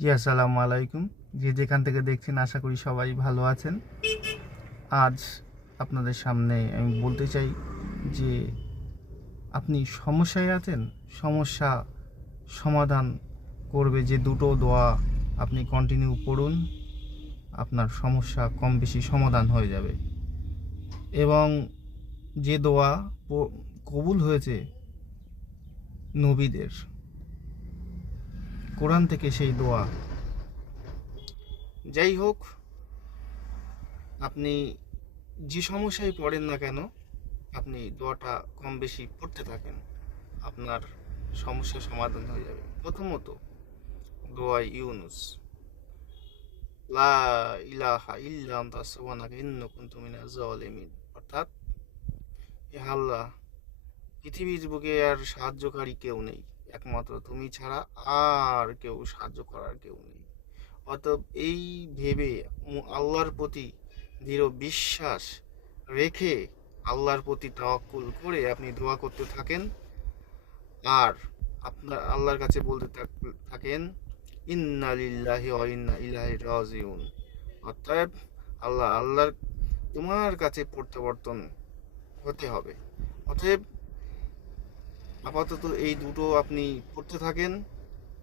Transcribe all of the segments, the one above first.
জি আসসালামু আলাইকুম। যে যেখান থেকে দেখছেন আশা করি সবাই ভালো আছেন। আজ আপনাদের সামনে আমি বলতে চাই যে আপনি সমস্যায় আছেন, সমস্যা সমাধান করবে যে দুটো দোয়া আপনি কন্টিনিউ পড়ুন, আপনার সমস্যা কম বেশি সমাধান হয়ে যাবে। এবং যে দোয়া কবুল হয়েছে নবীদের, কোরআন থেকে সেই দোয়া। যাই হোক, আপনি যে সমস্যায় পড়েন না কেন, আপনি দোয়াটা কম বেশি পড়তে থাকেন, আপনার সমস্যার সমাধান হয়ে যাবে। প্রথমত দোয়া ইউনুস, লা ইলাহা ইল্লা আনতা সুবহানাকা ইন্নী কুনতু মিনাজ জালিমিন। অর্থাৎ, হে আল্লাহ, পৃথিবীর বুকে আর সাহায্যকারী কেউ নেই, একমাত্র তুমি ছাড়া আর কেউ সাহায্য করার কেউ নেই। অতএব এই ভেবে আল্লাহর প্রতি দৃঢ় বিশ্বাস রেখে, আল্লাহর প্রতি তাওয়াক্কুল করে আপনি দোয়া করতে থাকেন। আর আপনার আল্লাহর কাছে বলতে থাকেন, ইন্না লিল্লাহি ওয়া ইন্না ইলাইহি রাজিউন। অতএব আল্লাহর তোমার কাছে প্রত্যাবর্তন হতে হবে। অতএব আপাতত এই দুটো আপনি পড়তে থাকেন।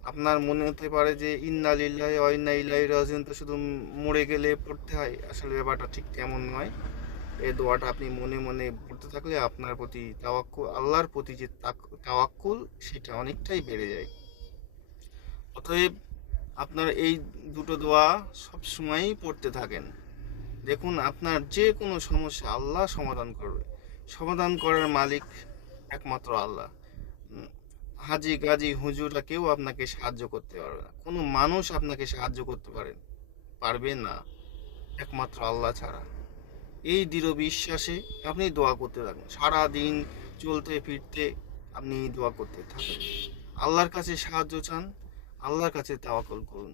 আপনার মনে হতে পারে যে ইন্না লিল্লাহি ওয়া ইন্না ইলাইহি রাজিউন তো শুধু মরে গেলে পড়তে হয়। আসলে ব্যাপারটা ঠিক তেমন নয়। এই দোয়াটা আপনি মনে মনে পড়তে থাকলে আপনার প্রতি তাওয়াক্কুল, আল্লাহর প্রতি যে তাওয়াক্কুল, সেটা অনেকটাই বেড়ে যায়। অতএব আপনার এই দুটো দোয়া সব সময়ই পড়তে থাকেন। দেখুন, আপনার যে কোনো সমস্যা আল্লাহ সমাধান করবে। সমাধান করার মালিক একমাত্র আল্লাহ। হাজি গাজী হুজুররা কেউ আপনাকে সাহায্য করতে পারবে না, কোনো মানুষ আপনাকে সাহায্য করতে পারবে না, একমাত্র আল্লাহ ছাড়া। এই দৃঢ় বিশ্বাসে আপনি দোয়া করতে থাকুন। সারাদিন চলতে ফিরতে আপনি দোয়া করতে থাকুন। আল্লাহর কাছে সাহায্য চান, আল্লাহর কাছে তাওয়াক্কুল করুন।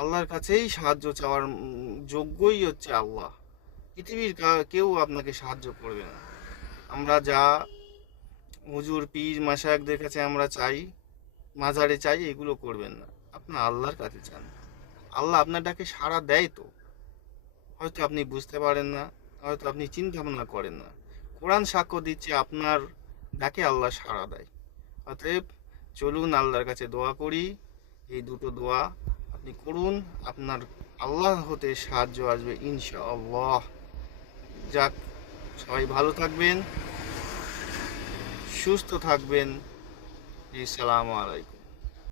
আল্লাহর কাছেই সাহায্য চাওয়ার যোগ্যই হচ্ছে আল্লাহ। পৃথিবীর কেউ আপনাকে সাহায্য করবে না। আমরা যা হুজুর পীর মাশায়েখদের কাছে আমরা চাই, মাজারে চাই, এগুলো করবেন না। আপনি আল্লাহর কাছে চান, আল্লাহ আপনার ডাকে সাড়া দেয় তো। হয়তো আপনি বুঝতে পারেন না, হয়তো আপনি চিন্তা ভাবনা করেন না। কোরআন সাক্ষ্য দিচ্ছে আপনার ডাকে আল্লাহ সাড়া দেয়। অতএব চলুন আল্লাহর কাছে দোয়া করি। এই দুটো দোয়া আপনি করুন, আপনার আল্লাহ হতে সাহায্য আসবে ইনশাআল্লাহ। যাক, সবাই ভালো থাকবেন, সুস্থ থাকবেন। আসসালামু আলাইকুম।